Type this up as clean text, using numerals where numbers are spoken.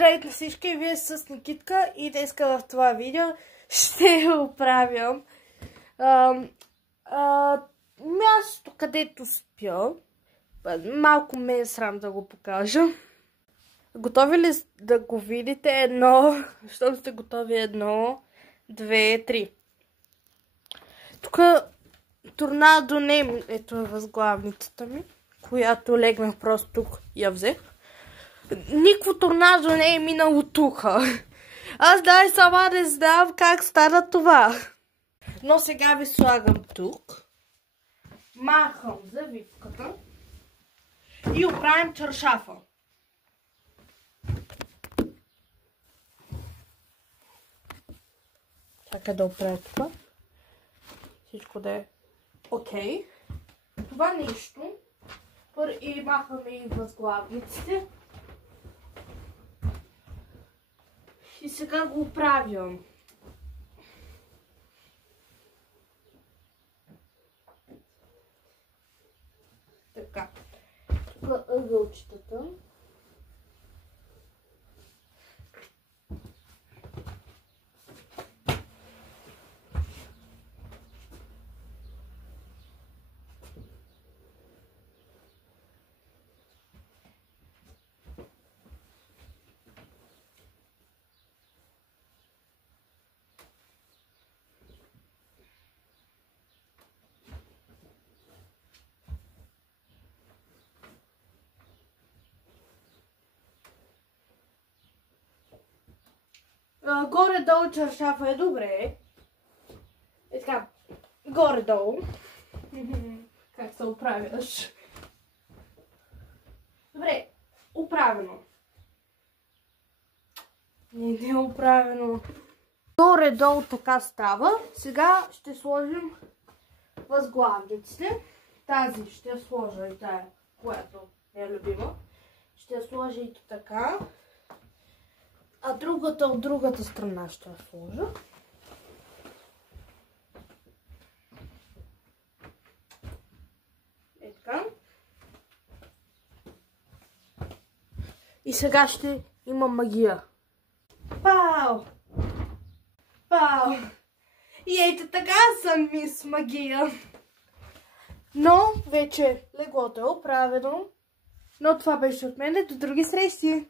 Здравейте на всички, вие с Никитка и днес в това видео ще оправям мястото, където спя. Малко ме е срам да го покажа. Готови ли да го видите? Щом сте готови, 1, 2, 3. Тук торнадо не, ето е възглавницата ми, която легнах просто тук и я взех. Никво торнадо не е минало тук. Аз дай сама не знам как стана това. Но сега ви слагам тук. Махам завивката. И оправим чаршафа. Чакай да оправя тук. Всичко да е окей. Това нещо. И махаме и възглавниците. И сега го оправям. Така. Тук ъгълчетата. Горе-долу чаршафа е добре. Е така, горе-долу. Как се оправяш? Добре, оправено. Не е оправено. Горе-долу така става. Сега ще сложим възглавниците. Тази ще я сложа и тая, която е любима. Ще я сложа и така. А другата от другата страна ще я сложа. Е така. И сега ще има магия. Пау! Пау! И ето така съм мис магия. Но вече леглото е оправено. Но това беше от мен. До други срещи!